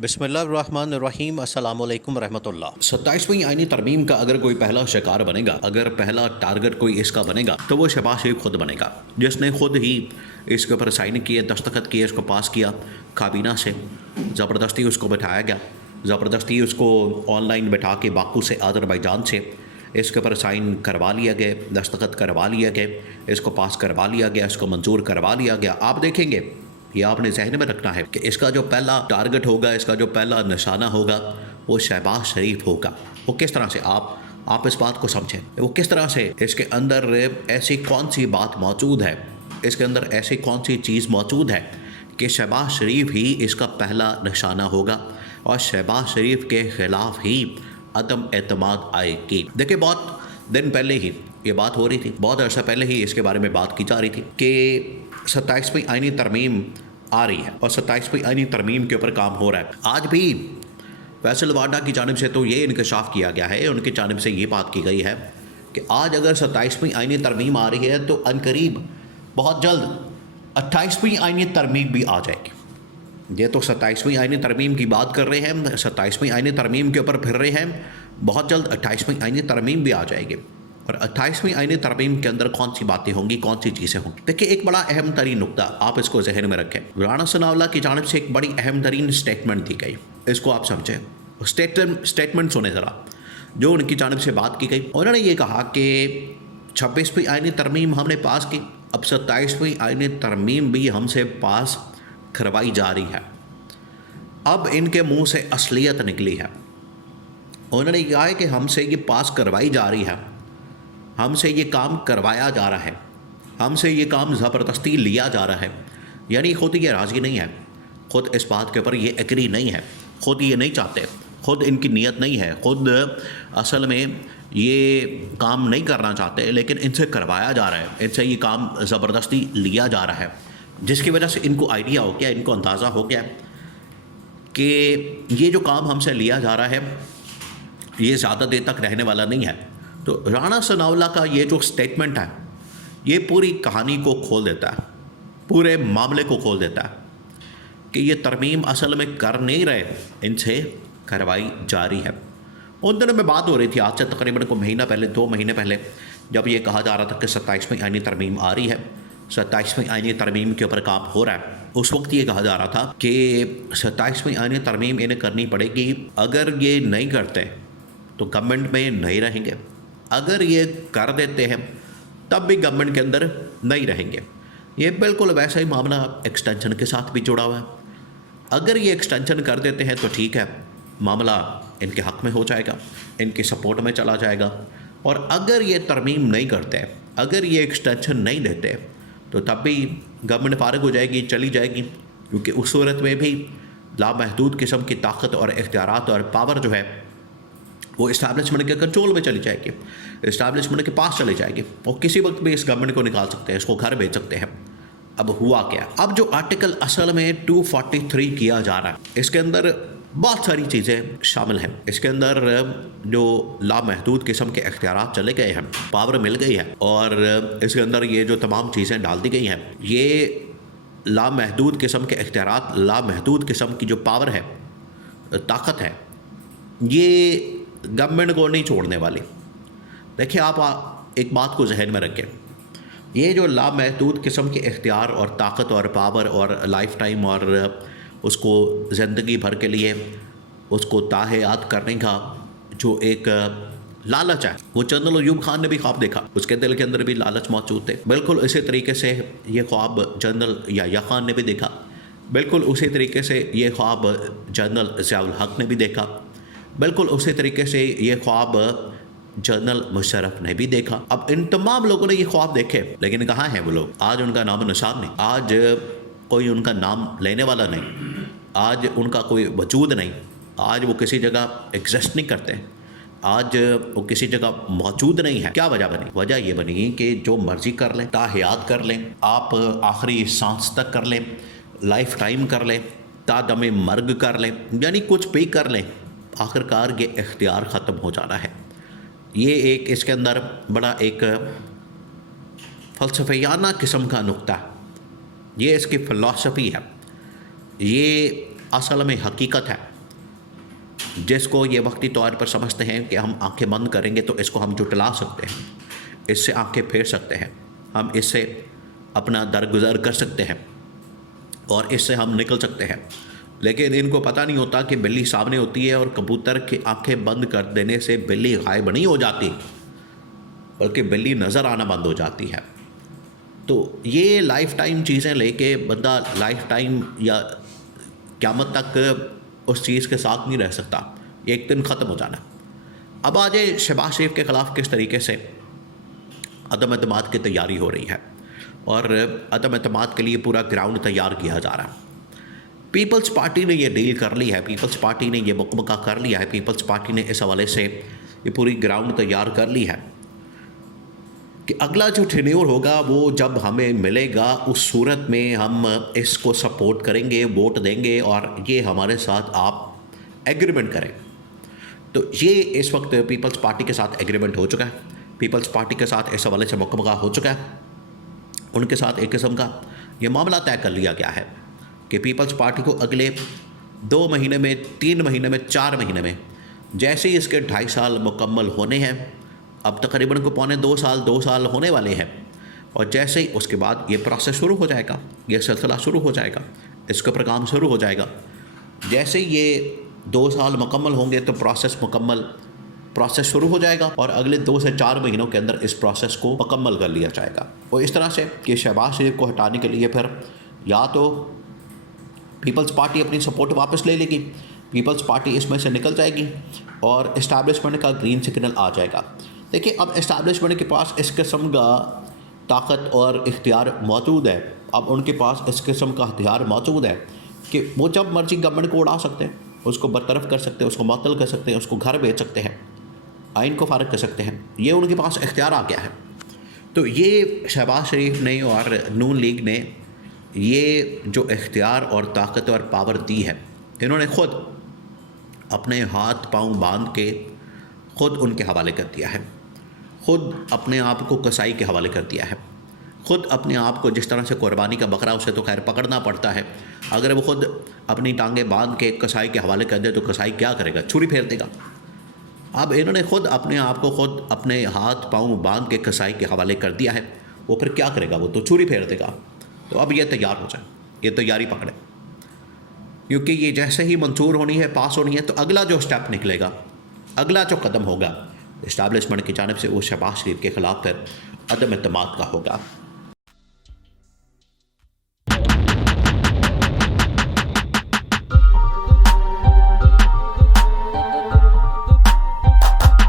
बिस्मिल्लाहिर्रहमानिर्रहीम अस्सलामु अलैकुम रहमतुल्लाह। 27वीं आईनी तरमीम का अगर कोई पहला शिकार बनेगा, अगर पहला टारगेट कोई इसका बनेगा तो वो शहबाज शरीफ खुद बनेगा, जिसने खुद ही इसके ऊपर साइन किए, दस्तखत किए, इसको पास किया काबीना से। ज़बरदस्ती उसको बैठाया गया, ज़बरदस्ती उसको ऑनलाइन बैठा के बाकू से, अज़रबैजान से इसके ऊपर साइन करवा लिया गया, दस्तखत करवा लिया गया, इसको पास करवा लिया गया, इसको मंजूर करवा लिया गया। आप देखेंगे, ये आपने जहन में रखना है कि इसका जो पहला टारगेट होगा, इसका जो पहला निशाना होगा वो शहबाज शरीफ होगा। वो किस तरह से, आप इस बात को समझें, वो किस तरह से इसके अंदर ऐसी कौन सी बात मौजूद है, इसके अंदर ऐसी कौन सी चीज़ मौजूद है कि शहबाज शरीफ ही इसका पहला निशाना होगा और शहबाज शरीफ के ख़िलाफ़ ही अदम एतमाद आएगी। देखिए, बहुत दिन पहले ही ये बात हो रही थी, बहुत अर्सा पहले ही इसके बारे में बात की जा रही थी कि 27वीं आईनी तरमीम आ रही है और 27वीं आईनी तरमीम के ऊपर काम हो रहा है। आज भी फैसल वाडा की जानिब से तो ये इंकशाफ किया गया है, उनकी जानिब से ये बात की गई है कि आज अगर 27वीं आईनी तरमीम आ रही है तो अनकरीब बहुत जल्द 28वीं आईनी तरमीम भी आ जाएगी। ये तो 27वीं आईनी तरमीम की बात कर रहे हैं, 27वीं आईनी तरमीम के ऊपर फिर रहे हैं, बहुत जल्द 28वीं आईनी तरमीम भी आ जाएगी। और 28वीं आईनी तरमीम के अंदर कौन सी बातें होंगी, कौन सी चीज़ें होंगी। देखिए, एक बड़ा अहम तरीन नुकता आप इसको जहन में रखें। राना सनाउल्लाह की जानिब से एक बड़ी अहम तरीन स्टेटमेंट दी गई, इसको आप समझें। स्टेटमेंट सुने ज़रा, जो उनकी जानिब से बात की गई। उन्होंने ये कहा कि 26वीं आईनी तरमीम हमने पास की, अब 27वीं आईनी तरमीम भी हमसे पास करवाई जा रही है। अब इनके मुँह से असलियत निकली है। उन्होंने कहा है कि हमसे ये पास करवाई जा रही है, हमसे ये काम करवाया जा रहा है, हमसे ये काम ज़बरदस्ती लिया जा रहा है। यानी खुद ये राज़ी नहीं है, खुद इस बात के ऊपर ये एग्री नहीं है, खुद ये नहीं चाहते, खुद इनकी नीयत नहीं है, खुद असल में ये काम नहीं करना चाहते, लेकिन इनसे करवाया जा रहा है, इनसे ये काम ज़बरदस्ती लिया जा रहा है, जिसकी वजह से इनको आइडिया हो गया, इनको अंदाज़ा हो गया कि ये जो काम हमसे लिया जा रहा है ये ज़्यादा देर तक रहने वाला नहीं है। तो राना सनाउल्लाह का ये जो स्टेटमेंट है ये पूरी कहानी को खोल देता है, पूरे मामले को खोल देता है कि ये तरमीम असल में कर नहीं रहे, इनसे करवाई जा रही है। उन दिनों में बात हो रही थी, आज से तकरीबन को महीना पहले, 2 महीने पहले, जब ये कहा जा रहा था कि 27वीं आईनी तरमीम आ रही है, 27वीं आईनी तरमीम के ऊपर काम हो रहा है। उस वक्त ये कहा जा रहा था कि 27वीं आईनी तरमीम इन्हें करनी पड़ेगी, अगर ये नहीं करते तो गवर्नमेंट में नहीं रहेंगे, अगर ये कर देते हैं तब भी गवर्नमेंट के अंदर नहीं रहेंगे। ये बिल्कुल वैसा ही मामला एक्सटेंशन के साथ भी जुड़ा हुआ है। अगर ये एक्सटेंशन कर देते हैं तो ठीक है, मामला इनके हक़ में हो जाएगा, इनकी सपोर्ट में चला जाएगा। और अगर ये तरमीम नहीं करते, अगर ये एक्सटेंशन नहीं देते तो तब भी गवर्नमेंट फारिग हो जाएगी, चली जाएगी, क्योंकि उस सूरत में भी लामहदूद किस्म की ताकत और इख्तियारात और पावर जो है वो इस्टेब्लिशमेंट के कंट्रोल में चली जाएगी, इस्टेब्लिशमेंट के पास चली जाएगी, और किसी वक्त भी इस गवर्नमेंट को निकाल सकते हैं, इसको घर भेज सकते हैं। अब हुआ क्या, अब जो आर्टिकल असल में 243 किया जा रहा है, इसके अंदर बहुत सारी चीज़ें शामिल हैं। इसके अंदर जो लामहदूद किस्म के इख्तियारात चले गए हैं, पावर मिल गई है, और इसके अंदर ये जो तमाम चीज़ें डाल दी गई हैं, ये लामहदूद किस्म के इख्तियारात, लामहदूद किस्म की जो पावर है, ताकत है, ये गवर्नमेंट को नहीं छोड़ने वाली। देखिए, आप एक बात को जहन में रखें, ये जो लामहदूद किस्म के इख्तियार और ताकत और पावर और लाइफ टाइम और उसको ज़िंदगी भर के लिए उसको ताहयात करने का जो एक लालच है, वो जनरल अयूब खान ने भी ख्वाब देखा, उसके दिल के अंदर भी लालच मौजूद थे। बिल्कुल इसी तरीके से ये ख्वाब जनरल याह्या खान ने भी देखा, बिल्कुल उसी तरीके से ये ख्वाब जनरल ज़ियाउल हक ने भी देखा, बिल्कुल उसी तरीके से ये ख्वाब जनरल मुशर्रफ ने भी देखा। अब इन तमाम लोगों ने ये ख्वाब देखे, लेकिन कहाँ हैं वो लोग? आज उनका नाम निशान नहीं, आज कोई उनका नाम लेने वाला नहीं, आज उनका कोई वजूद नहीं, आज वो किसी जगह एग्जिस्ट नहीं करते, आज वो किसी जगह मौजूद नहीं है। क्या वजह बनी? वजह ये बनी कि जो मर्जी कर लें, ताहयात कर लें, आप आखिरी सांस तक कर लें, लाइफ टाइम कर लें, तादम मर्ग कर लें, यानी कुछ भी कर लें, आखिरकार ये इख्तियार ख़त्म हो जाना है। ये एक इसके अंदर बड़ा एक फ़लसफ़ियाना किस्म का नुक्ता है, ये इसकी फ़िलासफ़ी है, ये असल में हकीकत है, जिसको ये वक्ती तौर पर समझते हैं कि हम आंखें बंद करेंगे तो इसको हम जुटला सकते हैं, इससे आंखें फेर सकते हैं, हम इससे अपना दरगुजर कर सकते हैं और इससे हम निकल सकते हैं। लेकिन इनको पता नहीं होता कि बिल्ली सामने होती है और कबूतर की आंखें बंद कर देने से बिल्ली गायब नहीं हो जाती, बल्कि बिल्ली नज़र आना बंद हो जाती है। तो ये लाइफ टाइम चीज़ें लेके बंदा लाइफ टाइम या क़यामत तक उस चीज़ के साथ नहीं रह सकता, एक दिन ख़त्म हो जाना। अब आ जाए शहबाज शरीफ के ख़िलाफ़ किस तरीके से अदम एतमाद की तैयारी हो रही है और अदम एतमाद के लिए पूरा ग्राउंड तैयार किया जा रहा है। पीपल्स पार्टी ने ये डील कर ली है, पीपल्स पार्टी ने ये मुकम्मल कर लिया है, पीपल्स पार्टी ने इस हवाले से ये पूरी ग्राउंड तैयार कर ली है कि अगला जो टेन्योर होगा वो जब हमें मिलेगा उस सूरत में हम इसको सपोर्ट करेंगे, वोट देंगे और ये हमारे साथ आप एग्रीमेंट करें। तो ये इस वक्त पीपल्स पार्टी के साथ एग्रीमेंट हो चुका है, पीपल्स पार्टी के साथ इस हवाले से मुकम्मल हो चुका है। उनके साथ एक किस्म का ये मामला तय कर लिया गया है कि पीपल्स पार्टी को अगले 2 महीने में, 3 महीने में, 4 महीने में, जैसे ही इसके 2.5 साल मुकम्मल होने हैं, अब तकरीबन को पौने 2 साल होने वाले हैं, और जैसे ही उसके बाद ये प्रोसेस शुरू हो जाएगा, ये सिलसिला शुरू हो जाएगा, इसके ऊपर काम शुरू हो जाएगा। जैसे ही ये 2 साल मुकम्मल होंगे तो प्रोसेस शुरू हो जाएगा और अगले 2 से 4 महीनों के अंदर इस प्रोसेस को मुकम्मल कर लिया जाएगा। और इस तरह से कि शहबाज शरीफ को हटाने के लिए फिर या तो पीपल्स पार्टी अपनी सपोर्ट वापस ले लेगी, पीपल्स पार्टी इसमें से निकल जाएगी और इस्टेब्लिशमेंट का ग्रीन सिग्नल आ जाएगा। देखिए, अब इस्टेब्लिशमेंट के पास इस किस्म का ताकत और इख्तियार मौजूद है, अब उनके पास इस किस्म का हथियार मौजूद है कि वो जब मर्जी गवर्नमेंट को उड़ा सकते हैं, उसको बरतरफ कर सकते हैं, उसको मअतल कर सकते हैं, उसको घर भेज सकते हैं, आइन को फारग कर सकते हैं। ये उनके पास इख्तियार आ गया है। तो ये शहबाज शरीफ ने और नून लीग ने ये जो इख्तियार और ताकत और पावर दी है, इन्होंने ख़ुद अपने हाथ पाँव बांध के ख़ुद उनके हवाले कर दिया है, ख़ुद अपने आप को कसाई के हवाले कर दिया है, ख़ुद अपने आप को जिस तरह से कुर्बानी का बकरा उसे तो खैर पकड़ना पड़ता है, अगर वो ख़ुद अपनी टांगें बांध के कसाई के हवाले कर दे तो कसाई क्या करेगा? छुरी फेर देगा। अब इन्होंने ख़ुद अपने आप को ख़ुद अपने हाथ पाँव बांध के कसाई के हवाले कर दिया है, वो फिर क्या करेगा? वो तो छुरी फेर देगा। तो अब ये तैयार हो जाए, ये तैयारी पकड़े, क्योंकि ये जैसे ही मंजूर होनी है, पास होनी है, तो अगला जो स्टेप निकलेगा, अगला जो कदम होगा इस्टेब्लिशमेंट की जानिब से, वो शहबाज शरीफ के ख़िलाफ़ फिर अदम एतमाद का होगा।